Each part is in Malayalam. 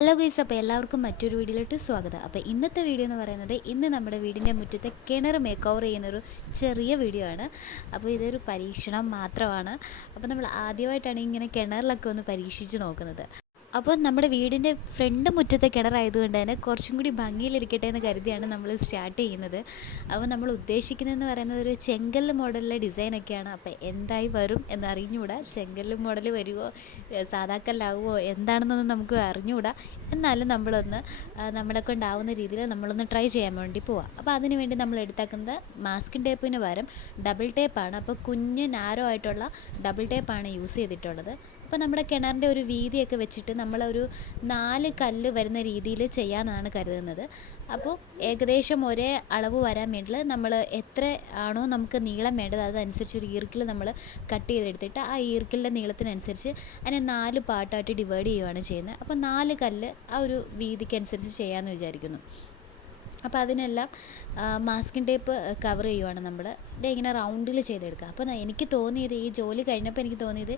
ഹലോ ഗൈസ് അപ്പോൾ എല്ലാവർക്കും മറ്റൊരു വീഡിയോയിലോട്ട് സ്വാഗതം. അപ്പോൾ ഇന്നത്തെ വീഡിയോ എന്ന് പറയുന്നത് ഇന്ന് നമ്മുടെ വീടിന്റെ മുറ്റത്തെ കിണർ മേക്ക് ഓവർ ചെയ്യുന്നൊരു ചെറിയ വീഡിയോ ആണ്. അപ്പോൾ ഇതൊരു പരീക്ഷണം മാത്രമാണ്. അപ്പോൾ നമ്മൾ ആദ്യമായിട്ടാണ് ഇങ്ങനെ കിണറിലൊക്കെ ഒന്ന് പരീക്ഷിച്ച് നോക്കുന്നത്. അപ്പോൾ നമ്മുടെ വീടിന്റെ ഫ്രണ്ട് മുറ്റത്തെ കിണറായതുകൊണ്ട് തന്നെ കുറച്ചും കൂടി ഭംഗിയിലിരിക്കട്ടെ എന്ന് കരുതിയാണ് നമ്മൾ സ്റ്റാർട്ട് ചെയ്യുന്നത്. അപ്പോൾ നമ്മൾ ഉദ്ദേശിക്കുന്നതെന്ന് പറയുന്നത് ഒരു ചെങ്കല്ല് മോഡലിലെ ഡിസൈനൊക്കെയാണ്. അപ്പോൾ എന്തായി വരും എന്ന് അറിഞ്ഞുകൂടാ ചെങ്കല്ല് മോഡൽ വരുമോ സാധാക്കല്ലാവുമോ എന്താണെന്നൊന്നും നമുക്ക് അറിഞ്ഞുകൂടാ. എന്നാലും നമ്മളൊന്ന് നമ്മളെ കൊണ്ടാവുന്ന രീതിയിൽ നമ്മളൊന്ന് ട്രൈ ചെയ്യാൻ വേണ്ടി പോവാം. അപ്പോൾ അതിന് വേണ്ടി നമ്മൾ എടുത്താക്കുന്നത് മാസ്കിൻ ടേപ്പിന് പകരം ഡബിൾ ടേപ്പാണ്. അപ്പോൾ കുഞ്ഞ് നാരോ ആയിട്ടുള്ള ഡബിൾ ടേപ്പാണ് യൂസ് ചെയ്തിട്ടുള്ളത്. അപ്പോൾ നമ്മുടെ കിണറിന്റെ ഒരു വീതിയൊക്കെ വെച്ചിട്ട് നമ്മളൊരു നാല് കല്ല് വരുന്ന രീതിയിൽ ചെയ്യാമെന്നാണ് കരുതുന്നത്. അപ്പോൾ ഏകദേശം ഒരേ അളവ് വരാൻ വേണ്ടി നമ്മൾ എത്ര ആണോ നമുക്ക് നീളം വേണ്ടത് അതനുസരിച്ച് ഒരു ഈർക്കിൽ നമ്മൾ കട്ട് ചെയ്തെടുത്തിട്ട് ആ ഈർക്കിലിന്റെ നീളത്തിനനുസരിച്ച് അതിനെ നാല് പാർട്ടായിട്ട് ഡിവൈഡ് ചെയ്യുകയാണ് ചെയ്യുന്നത്. അപ്പോൾ നാല് കല്ല് ആ ഒരു വീതിക്കനുസരിച്ച് ചെയ്യാമെന്ന് വിചാരിക്കുന്നു. അപ്പോൾ അതിനെല്ലാം മാസ്കിൻ ടേപ്പ് കവർ ചെയ്യുവാണ് നമ്മൾ ഇത് ഇങ്ങനെ റൗണ്ടിൽ ചെയ്തെടുക്കുക. അപ്പോൾ എനിക്ക് തോന്നിയത് ഈ ജോലി കഴിഞ്ഞപ്പോൾ എനിക്ക് തോന്നിയത്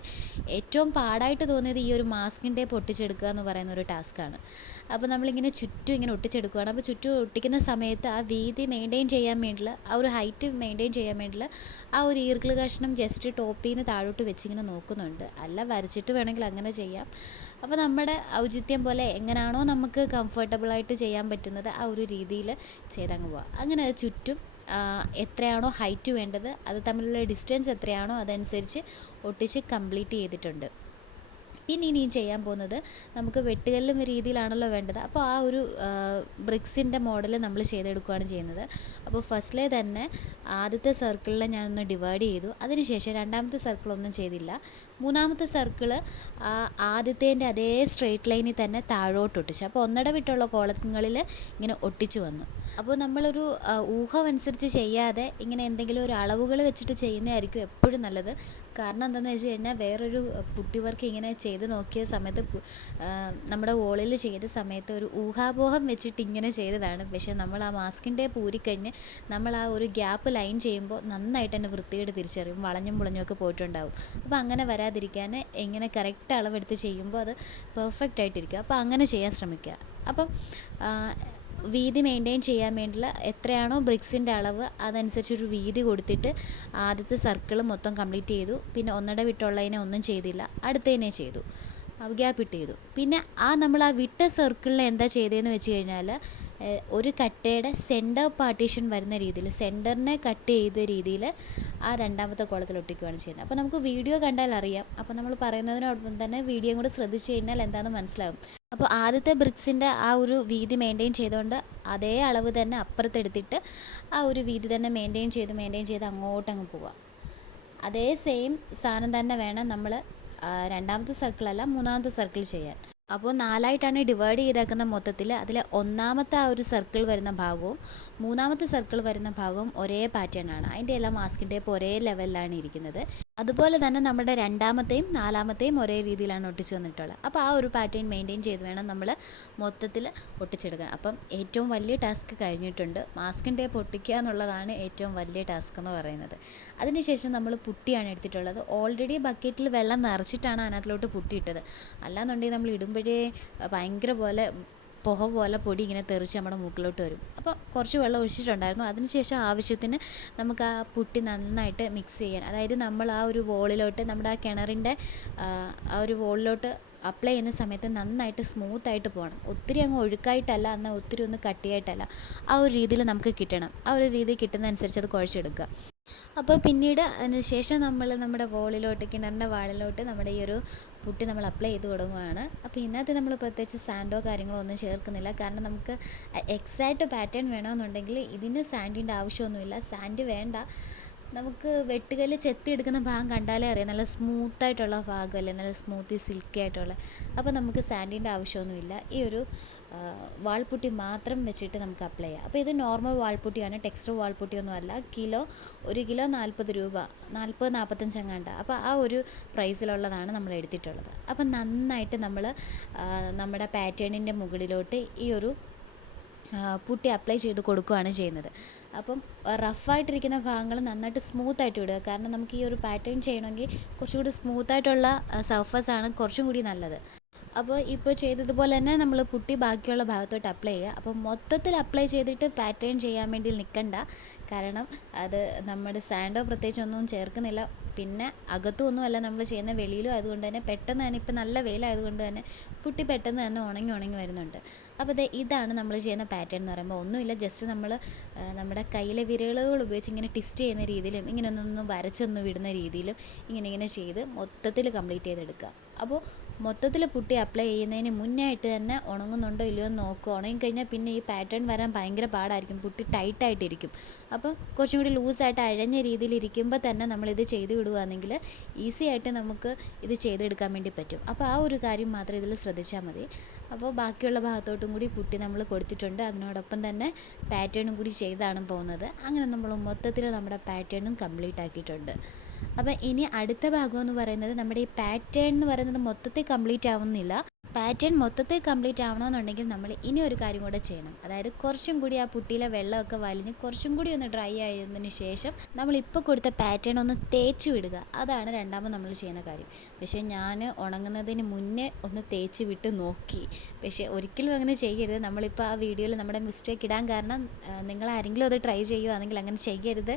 ഏറ്റവും പാടായിട്ട് തോന്നിയത് ഈ ഒരു മാസ്കിൻ ടേപ്പ് ഒട്ടിച്ചെടുക്കുക എന്ന് പറയുന്ന ഒരു ടാസ്ക്കാണ് അപ്പോൾ നമ്മളിങ്ങനെ ചുറ്റും ഇങ്ങനെ ഒട്ടിച്ചെടുക്കുകയാണ്. അപ്പോൾ ചുറ്റും ഒട്ടിക്കുന്ന സമയത്ത് ആ വീതി മെയിന്റെയിൻ ചെയ്യാൻ വേണ്ടിയുള്ള ആ ഒരു ഹൈറ്റ് മെയിന്റെയിൻ ചെയ്യാൻ വേണ്ടിയുള്ള ആ ഒരു ഈർക്കിൾ കഷ്ണം ജസ്റ്റ് ടോപ്പിൽ നിന്ന് താഴോട്ട് വെച്ചിങ്ങനെ നോക്കുന്നുണ്ട്. അല്ല വരച്ചിട്ട് വേണമെങ്കിൽ അങ്ങനെ ചെയ്യാം. അപ്പോൾ നമ്മുടെ ഔചിത്യം പോലെ എങ്ങനെയാണോ നമുക്ക് കംഫർട്ടബിളായിട്ട് ചെയ്യാൻ പറ്റുന്നത് ആ ഒരു രീതിയിൽ ചെയ്തങ്ങ് പോവാം. അങ്ങനെ ചുറ്റും എത്രയാണോ ഹൈറ്റ് വേണ്ടത് അത് തമ്മിലുള്ള ഡിസ്റ്റൻസ് എത്രയാണോ അതനുസരിച്ച് ഒട്ടിച്ച് കംപ്ലീറ്റ് ചെയ്തിട്ടുണ്ട്. ഇനി ഇനി ചെയ്യാൻ പോകുന്നത് നമുക്ക് വെട്ടുകല്ലും രീതിയിലാണല്ലോ വേണ്ടത്. അപ്പോൾ ആ ഒരു ബ്രിക്സിന്റെ മോഡൽ നമ്മൾ ചെയ്തെടുക്കുകയാണ് ചെയ്യുന്നത്. അപ്പോൾ ഫസ്റ്റിലെ തന്നെ ആദ്യത്തെ സർക്കിളിനെ ഞാനൊന്ന് ഡിവൈഡ് ചെയ്തു. അതിനുശേഷം രണ്ടാമത്തെ സർക്കിൾ ഒന്നും ചെയ്തില്ല. മൂന്നാമത്തെ സർക്കിൾ ആദ്യത്തേന്റെ അതേ സ്ട്രെയിറ്റ് ലൈനിൽ തന്നെ താഴോട്ട് ഒട്ടിച്ചു. അപ്പോൾ ഒന്നിട വിട്ടുള്ള കോളങ്ങളിൽ ഇങ്ങനെ ഒട്ടിച്ചു വന്നു. അപ്പോൾ നമ്മളൊരു ഊഹം അനുസരിച്ച് ചെയ്യാതെ ഇങ്ങനെ എന്തെങ്കിലും ഒരു അളവുകൾ വെച്ചിട്ട് ചെയ്യുന്നതായിരിക്കും എപ്പോഴും നല്ലത്. കാരണം എന്താണെന്ന് വെച്ച് കഴിഞ്ഞാൽ വേറൊരു പുട്ടി വർക്ക് ഇങ്ങനെ ചെയ്ത് നോക്കിയ സമയത്ത് നമ്മുടെ വോളിൽ ചെയ്ത സമയത്ത് ഒരു ഊഹാപോഹം വെച്ചിട്ട് ഇങ്ങനെ ചെയ്തതാണ്. പക്ഷേ നമ്മൾ ആ മാസ്കിന്റെ പൂരിക്കഴിഞ്ഞ് നമ്മൾ ആ ഒരു ഗ്യാപ്പ് ലൈൻ ചെയ്യുമ്പോൾ നന്നായിട്ട് തന്നെ വൃത്തികേട് തിരിച്ചറിയും. വളഞ്ഞും പുളഞ്ഞും ഒക്കെ പോയിട്ടുണ്ടാവും. അപ്പോൾ അങ്ങനെ വരാതിരിക്കാൻ ഇങ്ങനെ കറക്റ്റ് അളവെടുത്ത് ചെയ്യുമ്പോൾ അത് പെർഫെക്റ്റ് ആയിട്ടിരിക്കും അപ്പോൾ അങ്ങനെ ചെയ്യാൻ ശ്രമിക്കുക. അപ്പം വീതി മെയിന്റെയിൻ ചെയ്യാൻ വേണ്ടിയുള്ള എത്രയാണോ ബ്രിക്സിന്റെ അളവ് അതനുസരിച്ചൊരു വീതി കൊടുത്തിട്ട് ആദ്യത്തെ സർക്കിൾ മൊത്തം കംപ്ലീറ്റ് ചെയ്തു. പിന്നെ ഒന്നിട വിട്ടുള്ളതിനെ ഒന്നും ചെയ്തില്ല. അടുത്തതിനെ ചെയ്തു. ഗ്യാപ്പ് ഇട്ട് ചെയ്തു പിന്നെ ആ നമ്മൾ ആ വിട്ട സർക്കിളിൽ എന്താ ചെയ്തതെന്ന് വെച്ച് കഴിഞ്ഞാൽ ഒരു കട്ടയുടെ സെന്റർ പാർട്ടീഷൻ വരുന്ന രീതിയിൽ സെന്ററിനെ കട്ട് ചെയ്ത രീതിയിൽ ആ രണ്ടാമത്തെ കോളത്തിൽ ഒട്ടിക്കുകയാണ് ചെയ്യുന്നത്. അപ്പോൾ നമുക്ക് വീഡിയോ കണ്ടാൽ അറിയാം അപ്പോൾ നമ്മൾ പറയുന്നതിനോടൊപ്പം തന്നെ വീഡിയോ കൂടെ ശ്രദ്ധിച്ചു കഴിഞ്ഞാൽ എന്താണെന്ന് മനസ്സിലാവും. അപ്പോൾ ആദ്യത്തെ ബ്രിക്സിന്റെ ആ ഒരു വീതി മെയിന്റെയിൻ ചെയ്തുകൊണ്ട് അതേ അളവ് തന്നെ അപ്പുറത്തെടുത്തിട്ട് ആ ഒരു വീതി തന്നെ മെയിന്റെയിൻ ചെയ്ത് മെയിന്റെയിൻ ചെയ്ത് അങ്ങോട്ടങ്ങ് പോവുക. അതേ സെയിം സാധനം തന്നെ വേണം നമ്മൾ രണ്ടാമത്തെ സർക്കിളല്ല മൂന്നാമത്തെ സർക്കിൾ ചെയ്യാൻ. അപ്പോൾ നാലായിട്ടാണ് ഡിവൈഡ് ചെയ്തേക്കുന്ന മൊത്തത്തിൽ. അതിൽ ഒന്നാമത്തെ ആ ഒരു സർക്കിൾ വരുന്ന ഭാഗവും മൂന്നാമത്തെ സർക്കിൾ വരുന്ന ഭാഗവും ഒരേ പാറ്റേൺ ആണ്. അതിന്റെ എല്ലാം മാസ്കിന്റെ ഇപ്പോൾ ഒരേ ലെവലിലാണ് ഇരിക്കുന്നത്. അതുപോലെ തന്നെ നമ്മുടെ രണ്ടാമത്തെയും നാലാമത്തെയും ഒരേ രീതിയിലാണ് ഒട്ടിച്ചു വന്നിട്ടുള്ളത്. അപ്പോൾ ആ ഒരു പാറ്റേൺ മെയിന്റെയിൻ ചെയ്ത് വേണം നമ്മൾ മൊത്തത്തിൽ ഒട്ടിച്ചെടുക്കാൻ. അപ്പം ഏറ്റവും വലിയ ടാസ്ക് കഴിഞ്ഞിട്ടുണ്ട്. മാസ്കിൻ ടേപ്പ് ഒട്ടിക്കുക എന്നുള്ളതാണ് ഏറ്റവും വലിയ ടാസ്ക് എന്ന് പറയുന്നത്. അതിനുശേഷം നമ്മൾ പുട്ടിയാണ് എടുത്തിട്ടുള്ളത്. ഓൾറെഡി ബക്കറ്റിൽ വെള്ളം നിറച്ചിട്ടാണ് അതിനകത്തിലോട്ട് പുട്ടിയിട്ടത്. അല്ലാന്നുണ്ടെങ്കിൽ നമ്മൾ ഇടുമ്പോഴേ ഭയങ്കര പോലെ പുക പോലെ പൊടി ഇങ്ങനെ തെറിച്ച് നമ്മുടെ മൂക്കിലോട്ട് വരും. അപ്പോൾ കുറച്ച് വെള്ളം ഒഴിച്ചിട്ടുണ്ടായിരുന്നു. അതിനുശേഷം ആവശ്യത്തിന് നമുക്ക് ആ പുട്ടി നന്നായിട്ട് മിക്സ് ചെയ്യാൻ. അതായത് നമ്മൾ ആ ഒരു വോളിലോട്ട് നമ്മുടെ ആ കിണറിന്റെ ആ ഒരു വോളിലോട്ട് അപ്ലൈ ചെയ്യുന്ന സമയത്ത് നന്നായിട്ട് സ്മൂത്തായിട്ട് പോകണം. ഒത്തിരി അങ്ങ് ഒഴുക്കായിട്ടല്ല എന്നാൽ ഒത്തിരി ഒന്ന് കട്ടിയായിട്ടല്ല. ആ ഒരു രീതിയിൽ നമുക്ക് കിട്ടണം. ആ ഒരു രീതി കിട്ടുന്നതനുസരിച്ച് അത് കുഴച്ചെടുക്കുക. അപ്പോൾ പിന്നീട് അതിന് ശേഷം നമ്മൾ നമ്മുടെ വോളിലോട്ട് കിണറിന്റെ വാളിലോട്ട് നമ്മുടെ ഈ ഒരു പുട്ടി നമ്മൾ അപ്ലൈ ചെയ്ത് തുടങ്ങുകയാണ് അപ്പോൾ ഇതിനകത്ത് നമ്മൾ പ്രത്യേകിച്ച് സാൻഡോ കാര്യങ്ങളോ ഒന്നും ചേർക്കുന്നില്ല. കാരണം നമുക്ക് എക്സാക്റ്റ് പാറ്റേൺ വേണമെന്നുണ്ടെങ്കിൽ ഇതിന് സാൻഡിന്റെ ആവശ്യമൊന്നുമില്ല. സാൻഡ് വേണ്ട. നമുക്ക് വെട്ടുകല്ല് ചെത്തിയെടുക്കുന്ന ഭാഗം കണ്ടാലേ അറിയാം. നല്ല സ്മൂത്തായിട്ടുള്ള ഭാഗമല്ലേ? നല്ല സ്മൂത്തി സിൽക്കി ആയിട്ടുള്ള. അപ്പോൾ നമുക്ക് സാൻഡിന്റെ ആവശ്യമൊന്നുമില്ല. ഈ ഒരു വാൾപുട്ടി മാത്രം വെച്ചിട്ട് നമുക്ക് അപ്ലൈ ചെയ്യാം. അപ്പോൾ ഇത് നോർമൽ വാൾപുട്ടിയാണ്. ടെക്സ്റ്റർ വാൾപുട്ടിയൊന്നും അല്ല. കിലോ ഒരു കിലോ നാൽപ്പത് രൂപ. നാൽപ്പത് നാൽപ്പത്തഞ്ച് എങ്ങാണ്ട്. അപ്പോൾ ആ ഒരു പ്രൈസിലുള്ളതാണ് നമ്മൾ എടുത്തിട്ടുള്ളത്. അപ്പോൾ നന്നായിട്ട് നമ്മൾ നമ്മുടെ പാറ്റേണിന്റെ മുകളിലോട്ട് ഈ ഒരു പുട്ടി അപ്ലൈ ചെയ്ത് കൊടുക്കുകയാണ് ചെയ്യുന്നത്. അപ്പം റഫായിട്ടിരിക്കുന്ന ഭാഗങ്ങൾ നന്നായിട്ട് സ്മൂത്തായിട്ട് വിടുക കാരണം നമുക്ക് ഈ ഒരു പാറ്റേൺ ചെയ്യണമെങ്കിൽ കുറച്ചുകൂടി സ്മൂത്തായിട്ടുള്ള സർഫസ് ആണ് കുറച്ചും കൂടി നല്ലത്. അപ്പോൾ ഇപ്പോൾ ചെയ്തതുപോലെ തന്നെ നമ്മൾ പുട്ടി ബാക്കിയുള്ള ഭാഗത്തോട്ട് അപ്ലൈ ചെയ്യുക. അപ്പോൾ മൊത്തത്തിൽ അപ്ലൈ ചെയ്തിട്ട് പാറ്റേൺ ചെയ്യാൻ വേണ്ടി നിൽക്കണ്ട. കാരണം അത് നമ്മുടെ സാൻഡോ പ്രത്യേകിച്ച് ഒന്നും ചേർക്കുന്നില്ല. പിന്നെ അകത്തും ഒന്നുമല്ല നമ്മൾ ചെയ്യുന്ന വെളിയിലും അതുകൊണ്ട് തന്നെ പെട്ടെന്ന് തന്നെ ഇപ്പം നല്ല വെയിലായതുകൊണ്ട് തന്നെ പുട്ടി പെട്ടെന്ന് തന്നെ ഉണങ്ങി ഉണങ്ങി വരുന്നുണ്ട്. അപ്പോൾ ദേ ഇതാണ് നമ്മൾ ചെയ്യുന്ന പാറ്റേൺ എന്ന് പറയുമ്പോൾ ഒന്നുമില്ല ജസ്റ്റ് നമ്മൾ നമ്മുടെ കയ്യിലെ വിരലുകൾ ഉപയോഗിച്ച് ഇങ്ങനെ ട്വിസ്റ്റ് ചെയ്യുന്ന രീതിയിലും ഇങ്ങനെ ഒന്നൊന്ന് വരച്ചൊന്ന് വിടുന്ന രീതിയിലും ഇങ്ങനെ ഇങ്ങനെ ചെയ്ത് മൊത്തത്തിൽ കംപ്ലീറ്റ് ചെയ്തെടുക്കുക. അപ്പോൾ മൊത്തത്തിൽ പുട്ടി അപ്ലൈ ചെയ്യുന്നതിന് മുന്നായിട്ട് തന്നെ ഉണങ്ങുന്നുണ്ടോ ഇല്ലയോ എന്ന് നോക്കുക. ഉണങ്ങിക്കഴിഞ്ഞാൽ പിന്നെ ഈ പാറ്റേൺ വരാൻ ഭയങ്കര പാടായിരിക്കും. പുട്ടി ടൈറ്റായിട്ടിരിക്കും അപ്പോൾ കുറച്ചും കൂടി ലൂസായിട്ട് അഴഞ്ഞ രീതിയിൽ ഇരിക്കുമ്പോൾ തന്നെ നമ്മളിത് ചെയ്ത് വിടുകയാണെങ്കിൽ ഈസി ആയിട്ട് നമുക്ക് ഇത് ചെയ്തെടുക്കാൻ വേണ്ടി പറ്റും. അപ്പോൾ ആ ഒരു കാര്യം മാത്രം ഇതിൽ ശ്രദ്ധിച്ചാൽ മതി. അപ്പോൾ ബാക്കിയുള്ള ഭാഗത്തോട്ടും കൂടി പുട്ടി നമ്മൾ കൊടുത്തിട്ടുണ്ട്. അതിനോടൊപ്പം തന്നെ പാറ്റേണും കൂടി ചെയ്താണ് പോകുന്നത്. അങ്ങനെ നമ്മൾ മൊത്തത്തിൽ നമ്മുടെ പാറ്റേണും കംപ്ലീറ്റ് ആക്കിയിട്ടുണ്ട്. അപ്പം ഇനി അടുത്ത ഭാഗം എന്ന് പറയുന്നത് നമ്മുടെ ഈ പാറ്റേൺ എന്ന് പറയുന്നത് മൊത്തത്തിൽ കംപ്ലീറ്റ് ആവുന്നില്ല. പാറ്റേൺ മൊത്തത്തിൽ കംപ്ലീറ്റ് ആവണമെന്നുണ്ടെങ്കിൽ നമ്മൾ ഇനി ഒരു കാര്യം കൂടെ ചെയ്യണം. അതായത് കുറച്ചും കൂടി ആ പുട്ടിയിലെ വെള്ളമൊക്കെ വലിഞ്ഞ് കുറച്ചും കൂടി ഒന്ന് ഡ്രൈ ആയതിന് ശേഷം നമ്മൾ ഇപ്പോൾ കൊടുത്ത പാറ്റേൺ ഒന്ന് തേച്ച് വിടുക. അതാണ് രണ്ടാമത് നമ്മൾ ചെയ്യുന്ന കാര്യം. പക്ഷേ ഞാൻ ഉണങ്ങുന്നതിന് മുന്നേ ഒന്ന് തേച്ച് വിട്ട് നോക്കി. പക്ഷേ ഒരിക്കലും അങ്ങനെ ചെയ്യരുത്. നമ്മളിപ്പോൾ ആ വീഡിയോയിൽ നമ്മുടെ മിസ്റ്റേക്ക് ഇടാൻ കാരണം നിങ്ങൾ ആരെങ്കിലും അത് ട്രൈ ചെയ്യുകയാണെങ്കിൽ അങ്ങനെ ചെയ്യരുത്.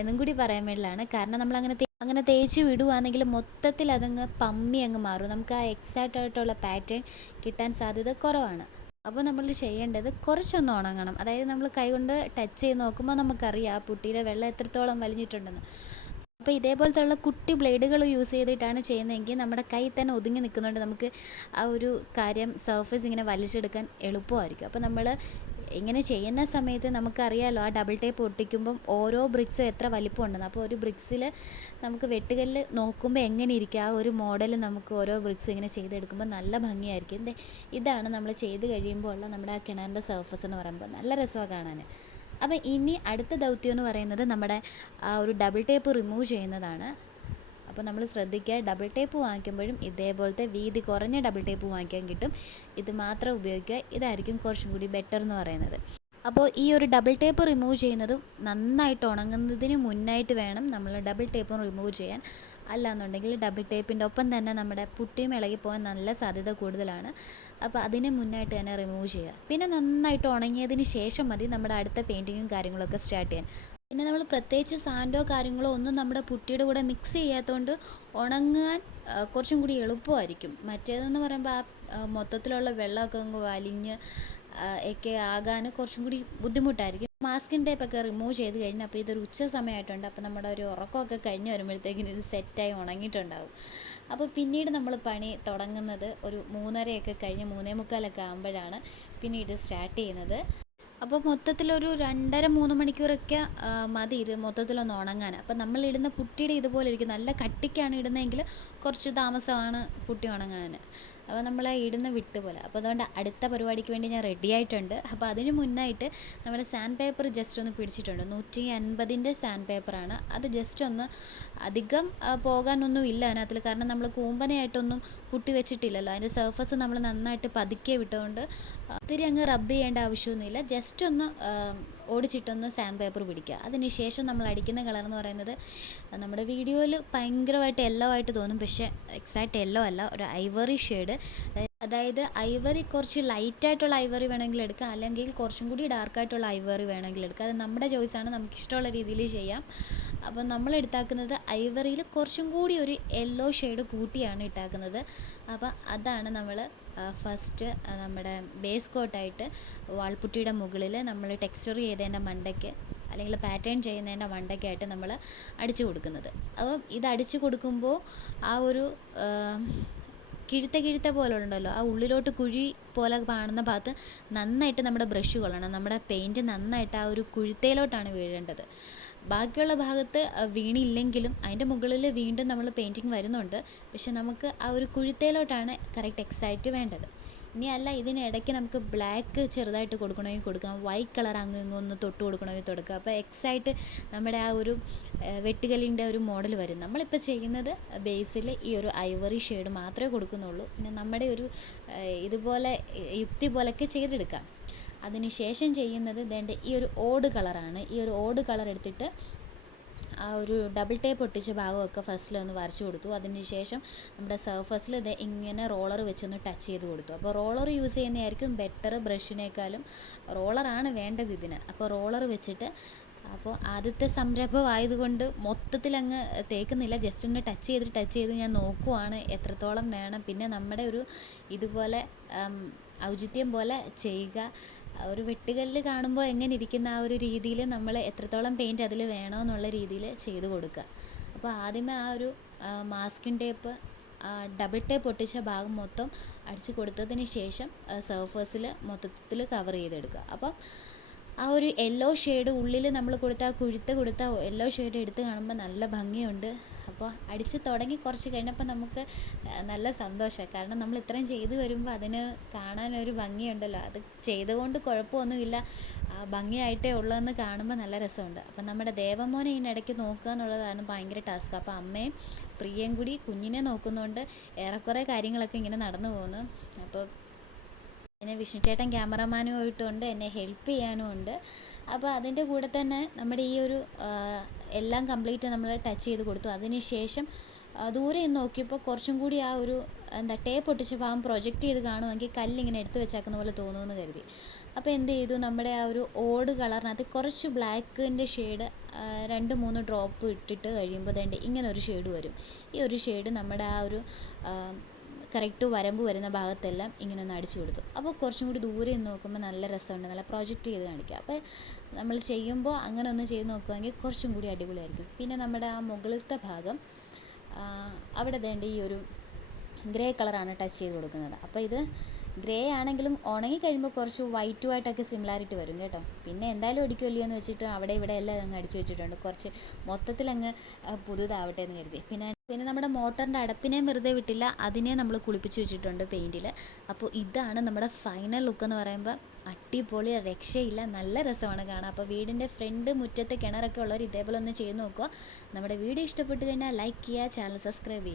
എന്നും കൂടി പറയാൻ വേണ്ടിയിട്ടാണ്. കാരണം നമ്മൾ അങ്ങനെ അങ്ങനെ തേച്ച് വിടുവാണെങ്കിൽ മൊത്തത്തിൽ അതങ്ങ് പമ്മി അങ്ങ് മാറും. നമുക്ക് ആ എക്സാക്റ്റ് ആയിട്ടുള്ള പാറ്റേൺ കിട്ടാൻ സാധ്യത കുറവാണ്. അപ്പോൾ നമ്മൾ ചെയ്യേണ്ടത് കുറച്ചൊന്ന് ഉണങ്ങണം. അതായത് നമ്മൾ കൈകൊണ്ട് ടച്ച് ചെയ്ത് നോക്കുമ്പോൾ നമുക്കറിയാം ആ പുട്ടിയിലെ വെള്ളം എത്രത്തോളം വലിഞ്ഞിട്ടുണ്ടെന്ന്. അപ്പോൾ ഇതേപോലത്തെ ഉള്ള കുട്ടി ബ്ലേഡുകൾ യൂസ് ചെയ്തിട്ടാണ് ചെയ്യുന്നതെങ്കിൽ നമ്മുടെ കൈ തന്നെ ഒതുങ്ങി നിൽക്കുന്നതുകൊണ്ട് നമുക്ക് ആ ഒരു കാര്യം സർഫസ് ഇങ്ങനെ വലിച്ചെടുക്കാൻ എളുപ്പമായിരിക്കും. അപ്പോൾ നമ്മൾ ഇങ്ങനെ ചെയ്യുന്ന സമയത്ത് നമുക്കറിയാലോ ആ ഡബിൾ ടേപ്പ് ഒട്ടിക്കുമ്പം ഓരോ ബ്രിക്സും എത്ര വലിപ്പം ഉണ്ടെന്ന് അപ്പോൾ ഒരു ബ്രിക്സിൽ നമുക്ക് വെട്ടുകല്ല് നോക്കുമ്പോൾ എങ്ങനെ ഇരിക്കും? ആ ഒരു മോഡൽ നമുക്ക് ഓരോ ബ്രിക്സ് ഇങ്ങനെ ചെയ്തെടുക്കുമ്പോൾ നല്ല ഭംഗിയായിരിക്കും. ഇതാണ് നമ്മൾ ചെയ്ത് കഴിയുമ്പോൾ ഉള്ള നമ്മുടെ ആ കിണറിന്റെ സർഫസ് എന്ന് പറയുമ്പോൾ. നല്ല രസമാണ് കാണാൻ. അപ്പം ഇനി അടുത്ത ദൗത്യം എന്ന് പറയുന്നത് നമ്മുടെ ആ ഒരു ഡബിൾ ടേപ്പ് റിമൂവ് ചെയ്യുന്നതാണ്. അപ്പോൾ നമ്മൾ ശ്രദ്ധിക്കുക. ഡബിൾ ടേപ്പ് വാങ്ങിക്കുമ്പോഴും ഇതേപോലത്തെ വീതി കുറഞ്ഞ ഡബിൾ ടേപ്പ് വാങ്ങിക്കാൻ കിട്ടും. ഇത് മാത്രം ഉപയോഗിക്കുക. ഇതായിരിക്കും കുറച്ചും കൂടി ബെറ്റർ എന്ന് പറയുന്നത്. അപ്പോൾ ഈ ഒരു ഡബിൾ ടേപ്പ് റിമൂവ് ചെയ്യുന്നതും നന്നായിട്ട് ഉണങ്ങുന്നതിന് മുന്നായിട്ട് വേണം നമ്മൾ ഡബിൾ ടേപ്പും റിമൂവ് ചെയ്യാൻ. അല്ലാന്നുണ്ടെങ്കിൽ ഡബിൾ ടേപ്പിന്റെ ഒപ്പം തന്നെ നമ്മുടെ പുട്ടിയും ഇളകി പോകാൻ നല്ല സാധ്യത കൂടുതലാണ്. അപ്പോൾ അതിന് മുന്നായിട്ട് തന്നെ റിമൂവ് ചെയ്യുക. പിന്നെ നന്നായിട്ട് ഉണങ്ങിയതിന് ശേഷം മതി നമ്മുടെ അടുത്ത പെയിന്റിങ്ങും കാര്യങ്ങളൊക്കെ സ്റ്റാർട്ട് ചെയ്യാൻ. പിന്നെ നമ്മൾ പ്രത്യേകിച്ച് സാൻഡോ കാര്യങ്ങളോ ഒന്നും നമ്മുടെ പുട്ടിയുടെ കൂടെ മിക്സ് ചെയ്യാത്തതുകൊണ്ട് ഉണങ്ങാൻ കുറച്ചും കൂടി എളുപ്പമായിരിക്കും. മറ്റേതെന്ന് പറയുമ്പോൾ ആ മൊത്തത്തിലുള്ള വെള്ളമൊക്കെ അങ്ങ് വലിഞ്ഞ് ഒക്കെ ആകാൻ കുറച്ചും കൂടി ബുദ്ധിമുട്ടായിരിക്കും. മാസ്കിൻ ടൈപ്പൊക്കെ റിമൂവ് ചെയ്ത് കഴിഞ്ഞാൽ അപ്പോൾ ഇതൊരു ഉച്ച സമയമായിട്ടുണ്ട്. അപ്പോൾ നമ്മുടെ ഒരു ഉറക്കമൊക്കെ കഴിഞ്ഞ് വരുമ്പോഴത്തേക്കിന് ഇത് സെറ്റായി ഉണങ്ങിയിട്ടുണ്ടാവും. അപ്പോൾ പിന്നീട് നമ്മൾ പണി തുടങ്ങുന്നത് ഒരു മൂന്നരയൊക്കെ കഴിഞ്ഞ് മൂന്നേ മുക്കാലൊക്കെ ആകുമ്പോഴാണ് പിന്നീട് സ്റ്റാർട്ട് ചെയ്യുന്നത്. അപ്പോൾ മൊത്തത്തിലൊരു രണ്ടര മൂന്ന് മണിക്കൂറൊക്കെ മതി ഇത് മൊത്തത്തിലൊന്ന് ഉണങ്ങാൻ അപ്പോൾ നമ്മൾ ഇടുന്ന പുട്ടിയുടെ ഇതുപോലെ ഇരിക്കും. നല്ല കട്ടിക്കാണ് ഇടുന്നതെങ്കിൽ കുറച്ച് താമസമാണ് പുട്ടി ഉണങ്ങാൻ അപ്പോൾ നമ്മൾ ഇടുന്ന വിട്ട് പോലെ. അപ്പോൾ അതുകൊണ്ട് അടുത്ത പരിപാടിക്ക് വേണ്ടി ഞാൻ റെഡി ആയിട്ടുണ്ട്. അപ്പോൾ അതിന് മുന്നായിട്ട് നമ്മുടെ സാൻഡ് പേപ്പർ ജസ്റ്റ് ഒന്ന് പിടിച്ചിട്ടുണ്ട്. നൂറ്റി അൻപതിന്റെ സാൻഡ് പേപ്പറാണ് അത് ജസ്റ്റ് ഒന്ന് അധികം പോകാനൊന്നും ഇല്ല അതിനകത്തിൽ കാരണം നമ്മൾ കൂമ്പനയായിട്ടൊന്നും കുട്ടി വെച്ചിട്ടില്ലല്ലോ. അതിന്റെ സർഫസ് നമ്മൾ നന്നായിട്ട് പതുക്കെ വിട്ടുകൊണ്ട് ഒത്തിരി അങ്ങ് റബ്ബ് ചെയ്യേണ്ട ആവശ്യമൊന്നുമില്ല. ജസ്റ്റ് ഒന്ന് ഓടിച്ചിട്ടൊന്ന് സാൻഡ് പേപ്പർ പിടിക്കുക അതിനുശേഷം നമ്മൾ അടിക്കുന്ന കളർ എന്ന് പറയുന്നത് നമ്മുടെ വീഡിയോയിൽ ഭയങ്കരമായിട്ട് യെല്ലോ ആയിട്ട് തോന്നും. പക്ഷേ എക്സാക്റ്റ് യെല്ലോ അല്ല ഒരു ഐവറി ഷെയ്ഡ് അതായത് ഐവറി കുറച്ച് ലൈറ്റായിട്ടുള്ള ഐവറി വേണമെങ്കിൽ എടുക്കുക അല്ലെങ്കിൽ കുറച്ചും കൂടി ഡാർക്കായിട്ടുള്ള ഐവറി വേണമെങ്കിൽ എടുക്കുക അത് നമ്മുടെ ചോയ്സാണ് നമുക്ക് ഇഷ്ടമുള്ള രീതിയിൽ ചെയ്യാം. അപ്പോൾ നമ്മൾ എടുത്താക്കുന്നത് ഐവറിയിൽ കുറച്ചും കൂടി ഒരു യെല്ലോ ഷെയ്ഡ് കൂട്ടിയാണ് ഇട്ടാക്കുന്നത്. അപ്പോൾ അതാണ് നമ്മൾ ഫസ്റ്റ് നമ്മുടെ ബേസ് കോട്ടായിട്ട് വാൾപുട്ടിയുടെ മുകളിൽ നമ്മൾ ടെക്സ്ചർ ചെയ്തതിന്റെ മണ്ടയ്ക്ക് അല്ലെങ്കിൽ പാറ്റേൺ ചെയ്യുന്നതിന്റെ മണ്ടയ്ക്കായിട്ട് നമ്മൾ അടിച്ചു കൊടുക്കുന്നത്. അപ്പം ഇത് അടിച്ചു കൊടുക്കുമ്പോൾ ആ ഒരു കിഴുത്ത കിഴുത്ത പോലെ ഉണ്ടല്ലോ ആ ഉള്ളിലോട്ട് കുഴി പോലെ കാണുന്ന ഭാഗത്ത് നന്നായിട്ട് നമ്മുടെ ബ്രഷ് കൊള്ളണം. നമ്മുടെ പെയിന്റ് നന്നായിട്ട് ആ ഒരു കുഴുത്തയിലോട്ടാണ് വീഴേണ്ടത്. ബാക്കിയുള്ള ഭാഗത്ത് വീണില്ലെങ്കിലും അതിന്റെ മുകളിൽ വീണ്ടും നമ്മൾ പെയിന്റിങ് വരുന്നുണ്ട്. പക്ഷെ നമുക്ക് ആ ഒരു കുഴുത്തേലോട്ടാണ് കറക്റ്റ് എക്സൈറ്റ് വേണ്ടത്. ഇനി അല്ല ഇതിനിടയ്ക്ക് നമുക്ക് ബ്ലാക്ക് ചെറുതായിട്ട് കൊടുക്കണമെങ്കിൽ കൊടുക്കാം. വൈറ്റ് കളർ അങ്ങ് ഒന്ന് തൊട്ട് കൊടുക്കണമെങ്കിൽ തൊടുക്കുക അപ്പോൾ എക്സായിട്ട് നമ്മുടെ ആ ഒരു വെട്ടുകല്ലിന്റെ ഒരു മോഡൽ വരും. നമ്മളിപ്പോൾ ചെയ്യുന്നത് ബേസിൽ ഈ ഒരു ഐവറി ഷെയ്ഡ് മാത്രമേ കൊടുക്കുന്നുള്ളൂ. പിന്നെ നമ്മുടെ ഒരു ഇതുപോലെ യുക്തി പോലൊക്കെ ചെയ്തെടുക്കാം. അതിന് ശേഷം ചെയ്യുന്നത് ഇതേണ്ട ഈ ഒരു ഓട് കളറാണ്. ഈ ഒരു ഓട് കളർ എടുത്തിട്ട് ആ ഒരു ഡബിൾ ടേപ്പ് ഒട്ടിച്ച ഭാഗമൊക്കെ ഫസ്റ്റിൽ ഒന്ന് വരച്ചു കൊടുത്തു. അതിന് ശേഷം നമ്മുടെ സർഫസിൽ ഇത് ഇങ്ങനെ റോളർ വെച്ചൊന്ന് ടച്ച് ചെയ്ത് കൊടുത്തു. അപ്പോൾ റോളർ യൂസ് ചെയ്യുന്നതായിരിക്കും ബെറ്റർ ബ്രഷിനേക്കാളും റോളറാണ് വേണ്ടത് ഇതിന്. അപ്പോൾ റോളർ വെച്ചിട്ട് അപ്പോൾ ആദ്യത്തെ സംരംഭമായതുകൊണ്ട് മൊത്തത്തിൽ അങ്ങ് തേക്കുന്നില്ല. ജസ്റ്റ് ഒന്ന് ടച്ച് ചെയ്ത് ടച്ച് ചെയ്ത് ഞാൻ നോക്കുവാണ് എത്രത്തോളം വേണം. പിന്നെ നമ്മുടെ ഒരു ഇതുപോലെ ഔചിത്യം പോലെ ചെയ്യുക. ഒരു വെട്ടുകല്ല് കാണുമ്പോൾ എങ്ങനെ ഇരിക്കുന്ന ആ ഒരു രീതിയിൽ നമ്മൾ എത്രത്തോളം പെയിന്റ് അതിൽ വേണമെന്നുള്ള രീതിയിൽ ചെയ്ത് കൊടുക്കുക അപ്പോൾ ആദ്യമേ ആ ഒരു മാസ്കിൻ ടേപ്പ് ഡബിൾ ടേപ്പ് ഒട്ടിച്ച ഭാഗം മൊത്തം അടിച്ചു കൊടുത്തതിന് ശേഷം സർഫേസിൽ മൊത്തത്തിൽ കവർ ചെയ്തെടുക്കുക അപ്പം ആ ഒരു യെല്ലോ ഷെയ്ഡ് ഉള്ളിൽ നമ്മൾ കൊടുത്ത ആ കുഴുത്ത് കൊടുത്ത യെല്ലോ ഷെയ്ഡ് എടുത്ത് കാണുമ്പോൾ നല്ല ഭംഗിയുണ്ട്. അപ്പോൾ അടിച്ച് തുടങ്ങി കുറച്ച് കഴിഞ്ഞപ്പോൾ നമുക്ക് നല്ല സന്തോഷമാണ് കാരണം നമ്മൾ ഇത്രയും ചെയ്ത് വരുമ്പോൾ അതിന് കാണാനൊരു ഭംഗിയുണ്ടല്ലോ. അത് ചെയ്തുകൊണ്ട് കുഴപ്പമൊന്നുമില്ല. ഭംഗിയായിട്ടേ ഉള്ളതെന്ന് കാണുമ്പോൾ നല്ല രസമുണ്ട്. അപ്പം നമ്മുടെ ദേവമോനെ ഇതിനിടയ്ക്ക് നോക്കുക എന്നുള്ളതാണ് ഭയങ്കര ടാസ്ക് അപ്പോൾ അമ്മയും പ്രിയയും കൂടി കുഞ്ഞിനെ നോക്കുന്നതുകൊണ്ട് ഏറെക്കുറെ കാര്യങ്ങളൊക്കെ ഇങ്ങനെ നടന്നു പോകുന്നു അപ്പോൾ പിന്നെ വിഷ്ണുചേട്ടൻ ക്യാമറമാനും ആയിട്ടുണ്ട് എന്നെ ഹെൽപ്പ് ചെയ്യാനും ഉണ്ട്. അപ്പോൾ അതിന്റെ കൂടെ തന്നെ നമ്മുടെ ഈ ഒരു എല്ലാം കംപ്ലീറ്റ് നമ്മൾ ടച്ച് ചെയ്ത് കൊടുത്തു. അതിന് ശേഷം ദൂരെ നിന്ന് നോക്കിയപ്പോൾ കുറച്ചും കൂടി ആ ഒരു എന്താ ടേപ്പ് ഒട്ടിച്ച് ഭാഗം പ്രൊജക്റ്റ് ചെയ്ത് കാണുമെങ്കിൽ കല്ലിങ്ങനെ എടുത്ത് വെച്ചേക്കുന്ന പോലെ തോന്നുമെന്ന് കരുതി. അപ്പോൾ എന്ത് ചെയ്തു? നമ്മുടെ ആ ഒരു ഓട് കളറിനകത്ത് കുറച്ച് ബ്ലാക്കിന്റെ ഷെയ്ഡ് രണ്ട് മൂന്ന് ഡ്രോപ്പ് ഇട്ടിട്ട് കഴിയുമ്പോൾ വേണ്ടി ഇങ്ങനെ ഒരു ഷെയ്ഡ് വരും. ഈ ഒരു ഷെയ്ഡ് നമ്മുടെ ആ ഒരു കറക്റ്റ് വരമ്പ് വരുന്ന ഭാഗത്തെല്ലാം ഇങ്ങനെ ഒന്ന് അടിച്ചു കൊടുത്തു. അപ്പോൾ കുറച്ചും കൂടി ദൂരെ നിന്ന് നോക്കുമ്പോൾ നല്ല രസമുണ്ട്. നല്ല പ്രൊജക്റ്റ് ചെയ്ത് കാണിക്കുക അപ്പോൾ നമ്മൾ ചെയ്യുമ്പോൾ അങ്ങനെ ഒന്ന് ചെയ്ത് നോക്കുകയാണെങ്കിൽ കുറച്ചും കൂടി അടിപൊളിയായിരിക്കും. പിന്നെ നമ്മുടെ ആ മുകളിലത്തെ ഭാഗം അവിടെ വേണ്ട ഈ ഒരു ഗ്രേ കളറാണ് ടച്ച് ചെയ്ത് കൊടുക്കുന്നത്. അപ്പോൾ ഇത് ഗ്രേ ആണെങ്കിലും ഉണങ്ങി കഴിയുമ്പോൾ കുറച്ച് വൈറ്റുമായിട്ടൊക്കെ സിമിലാരിറ്റി വരും കേട്ടോ. പിന്നെ എന്തായാലും അടിക്കുമല്ലോ എന്ന് വെച്ചിട്ട് അവിടെ ഇവിടെ എല്ലാം അങ്ങ് അടിച്ചു വെച്ചിട്ടുണ്ട്. കുറച്ച് മൊത്തത്തിൽ അങ്ങ് പുതുതാവട്ടെ എന്ന് കരുതി. പിന്നെ പിന്നെ നമ്മുടെ മോട്ടറിന്റെ അടപ്പിനെ വെറുതെ വിട്ടില്ല അതിനെ നമ്മൾ കുളിപ്പിച്ച് വെച്ചിട്ടുണ്ട് പെയിന്റിൽ അപ്പോൾ ഇതാണ് നമ്മുടെ ഫൈനൽ ലുക്ക് എന്ന് പറയുമ്പോൾ അടിപൊളി രക്ഷയില്ല നല്ല രസമാണ് കാണാൻ. അപ്പോൾ വീടിന്റെ ഫ്രണ്ട് മുറ്റത്ത് കിണറൊക്കെ ഉള്ളവർ ഇതേപോലെ ഒന്ന് ചെയ്ത് നോക്കുക. നമ്മുടെ വീഡിയോ ഇഷ്ടപ്പെട്ട് കഴിഞ്ഞാൽ ലൈക്ക് ചെയ്യുക ചാനൽ സബ്സ്ക്രൈബ് ചെയ്യുക.